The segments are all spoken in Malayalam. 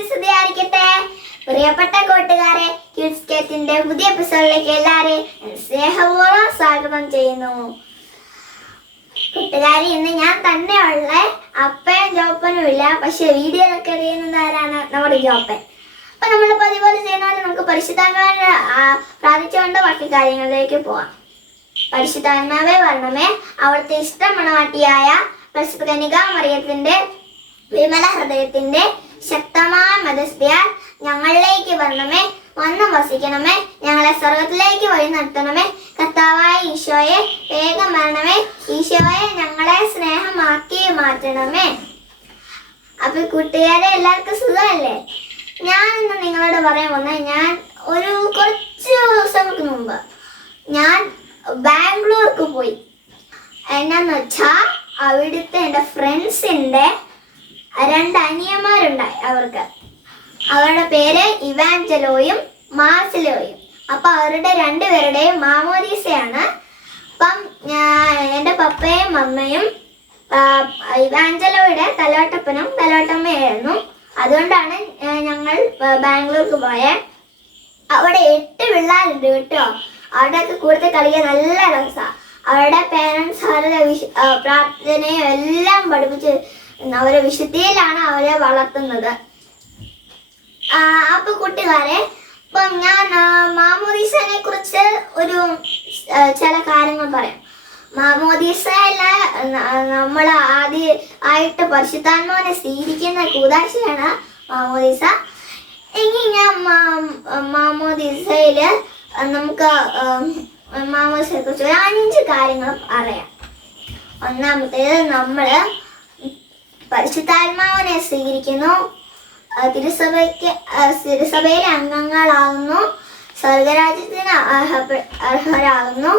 നിത്യസ്തുതിയായിരിക്കട്ടെ. പ്രിയപ്പെട്ട കൂട്ടുകാരെ, കിഡ്സ് കേറ്റിന്റെ പുതിയ എപ്പിസോഡിലേക്ക് എല്ലാവരെയും സ്നേഹപൂർവ്വം സ്വാഗതം ചെയ്യുന്നു. കൂട്ടുകാരി, ഇന്ന് ഞാൻ തന്നെ ഉള്ള അപ്പയും ജോപ്പനും ഇല്ല. പക്ഷെ വീഡിയോയിലൊക്കെ അറിയുന്നത് ആരാണ്? നമ്മുടെ ജോപ്പൻ. അപ്പൊ നമ്മൾ പതിപോലെ ചെയ്യുന്ന പോലെ നമുക്ക് പരിശുദ്ധാത്മാവിനെ പ്രാർത്ഥിച്ചുകൊണ്ട് ബാക്കി കാര്യങ്ങളിലേക്ക് പോവാം. പരിശുദ്ധാത്മാവേ വരണമേ, അവിടുത്തെ ഇഷ്ടം മണവാട്ടിയായ പരിശുദ്ധ കന്യകാമറിയത്തിന്റെ വിമല ഹൃദയത്തിന്റെ ശക്തമായ മധ്യസ്ഥയാൽ ഞങ്ങളിലേക്ക് വരണമേ, വന്ന് വസിക്കണമേ, ഞങ്ങളെ സ്വർഗത്തിലേക്ക് വഴി നടത്തണമേ. കർത്താവായ ഈശോയെ വേഗം വരണമേ, ഈശോയെ ഞങ്ങളെ സ്നേഹമാക്കി മാറ്റണമേ. അപ്പൊ കൂട്ടുകാരെ, എല്ലാവർക്കും സുഖമല്ലേ? ഞാൻ ഇന്ന് നിങ്ങളോട് പറയാൻ വന്ന, ഞാൻ ഒരു കുറച്ച് ദിവസങ്ങൾക്ക് മുമ്പ് ഞാൻ ബാംഗ്ലൂർക്ക് പോയി. എന്നാന്ന് വെച്ചാ അവിടുത്തെ എൻ്റെ ഫ്രണ്ട്സിൻ്റെ 2 അനിയന്മാരുണ്ടായി. അവരുടെ പേര് ഇവാഞ്ചലോയും മാർസിലോയും. അപ്പൊ അവരുടെ 2 പേരുടെയും മാമോദീസയാണ്. അപ്പം എൻ്റെ പപ്പയും അമ്മയും ഇവാഞ്ചലോയുടെ തലോട്ടപ്പനും തലോട്ടമ്മയായിരുന്നു. അതുകൊണ്ടാണ് ഞങ്ങൾ ബാംഗ്ലൂർക്ക് പോയത്. അവിടെ 8 പിള്ളേരുണ്ട് കേട്ടോ. അവിടെയൊക്കെ കൂടുതൽ കളിക്കാൻ നല്ല രസമാണ്. അവരുടെ പേരൻസ് അവരുടെ പ്രാർത്ഥനയും എല്ലാം പഠിപ്പിച്ച് അവരെ വിശുദ്ധിയിലാണ് അവരെ വളർത്തുന്നത്. അപ്പൊ കൂട്ടുകാരെ, ഇപ്പം ഞാൻ മാമോദീസനെ കുറിച്ച് ചില കാര്യങ്ങൾ പറയാം. മാമോദീസയില് നമ്മൾ ആയിട്ട് പരിശുദ്ധാത്മാവിനെ സ്വീകരിക്കുന്ന കൂദാശയാണ് മാമോദീസ. എങ്കിൽ ഞാൻ മാമോദീസയില് നമുക്ക് മാമോദീസയെ കുറിച്ച് 5 കാര്യങ്ങൾ അറിയാം. ഒന്നാമത്തേത്, നമ്മള് പരിശുദ്ധാത്മാവിനെ സ്വീകരിക്കുന്നു, തിരുസഭയിലെ അംഗങ്ങളാകുന്നു, സ്വർഗരാജ്യത്തിന് അർഹരാകുന്നു,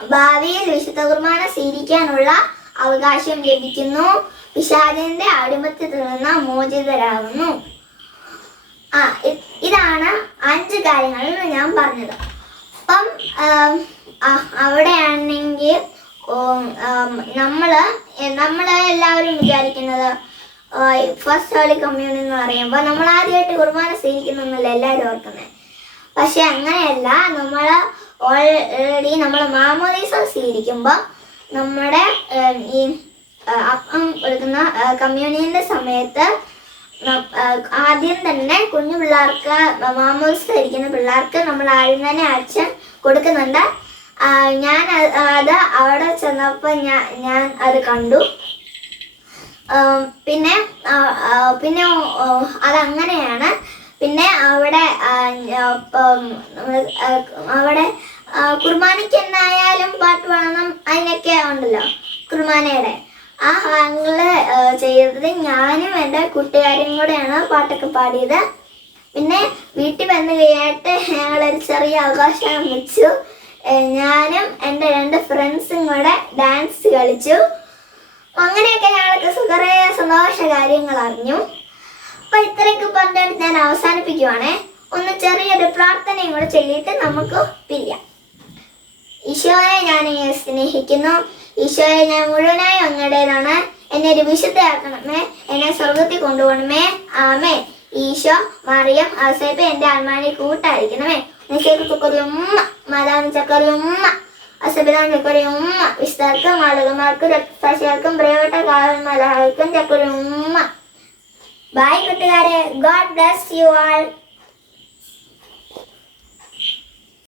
ഭാവിയിൽ വിശുദ്ധ കുർബാന സ്വീകരിക്കാനുള്ള അവകാശം ലഭിക്കുന്നു, പിശാചിന്റെ അടിമത്തത്തിൽ നിന്ന് മോചിതരാകുന്നു. ഇതാണ് 5 കാര്യങ്ങൾ ഞാൻ പറഞ്ഞത്. അപ്പം അവിടെയാണെങ്കിൽ നമ്മള് എല്ലാവരും വിചാരിക്കുന്നത് ഫസ്റ്റ് ഹോളി കമ്മ്യൂൺ എന്ന് പറയുമ്പോൾ നമ്മൾ ആദ്യമായിട്ട് കുർബാന സ്വീകരിക്കുന്നല്ല എല്ലാവരും ഓർക്കുന്നത്. പക്ഷെ അങ്ങനെയല്ല. ഓൾറെഡി നമ്മൾ മാമോദീസ സ്വീകരിക്കുമ്പോൾ നമ്മുടെ ഈ അപ്പം കൊടുക്കുന്ന കമ്മ്യൂണിയന്റെ സമയത്ത് ആദ്യം തന്നെ കുഞ്ഞു പിള്ളേർക്ക്, മാമോദീസ ധരിക്കുന്ന പിള്ളേർക്ക് നമ്മൾ ആദ്യം തന്നെ അച്ഛൻ കൊടുക്കുന്നുണ്ട്. ഞാൻ അത് അവിടെ ചെന്നപ്പോൾ ഞാൻ അത് കണ്ടു. പിന്നെ അതങ്ങനെയാണ്. പിന്നെ അവിടെ കുർബാനയ്ക്ക് എന്നായാലും പാട്ട് പാടണം, അതിനൊക്കെ ഉണ്ടല്ലോ കുർബാനയുടെ. ആ ഹാങ്ങള് ചെയ്തത് ഞാനും എൻ്റെ കൂട്ടുകാരും കൂടെയാണ് പാട്ടൊക്കെ പാടിയത്. പിന്നെ വീട്ടിൽ വന്നു കഴിഞ്ഞിട്ട് ഞങ്ങളൊരു ചെറിയ അവകാശം വെച്ചു. ഞാനും എൻ്റെ 2 ഫ്രണ്ട്സും കൂടെ ഡാൻസ് കളിച്ചു. അങ്ങനെയൊക്കെ ഞങ്ങൾക്ക് കുറേ സന്തോഷ കാര്യങ്ങൾ അറിഞ്ഞു. അപ്പൊ ഇത്രയൊക്കെ പറഞ്ഞിട്ട് ഞാൻ അവസാനിപ്പിക്കുവാണേ. ഒന്ന് ചെറിയൊരു പ്രാർത്ഥനയും കൂടെ ചൊല്ലിയിട്ട് നമുക്ക് പിരിയാം. ഈശോയെ, ഞാൻ സ്നേഹിക്കുന്നു. ഈശോയെ, ഞാൻ മുഴുവനായി അങ്ങയുടേതാണ്. എന്നെ ഒരു വിശുദ്ധയാക്കണമേ, എന്നെ സ്വർഗത്തിൽ കൊണ്ടുപോകണമേ. ആമേ. ഈശോ, മറിയം, ഔസേപ്പ് എൻ്റെ ആത്മാവിനെ കൂട്ടായിരിക്കണമേ. നിശ്ചയിക്ക് ചക്കറി ഉമ്മ, മാതാവിന് ചക്കറി ഉമ്മ, അസബിതാൻ ചക്കറി ഉമ്മ, വിശുദ്ധർക്കും ആളുകന്മാർക്കും രക്തസാക്ഷികൾക്കും പ്രിയപ്പെട്ട കാവന്മാർക്കും ചക്കറി ഉമ്മ. ബൈ കൂട്ടുകാരെ. God bless you all.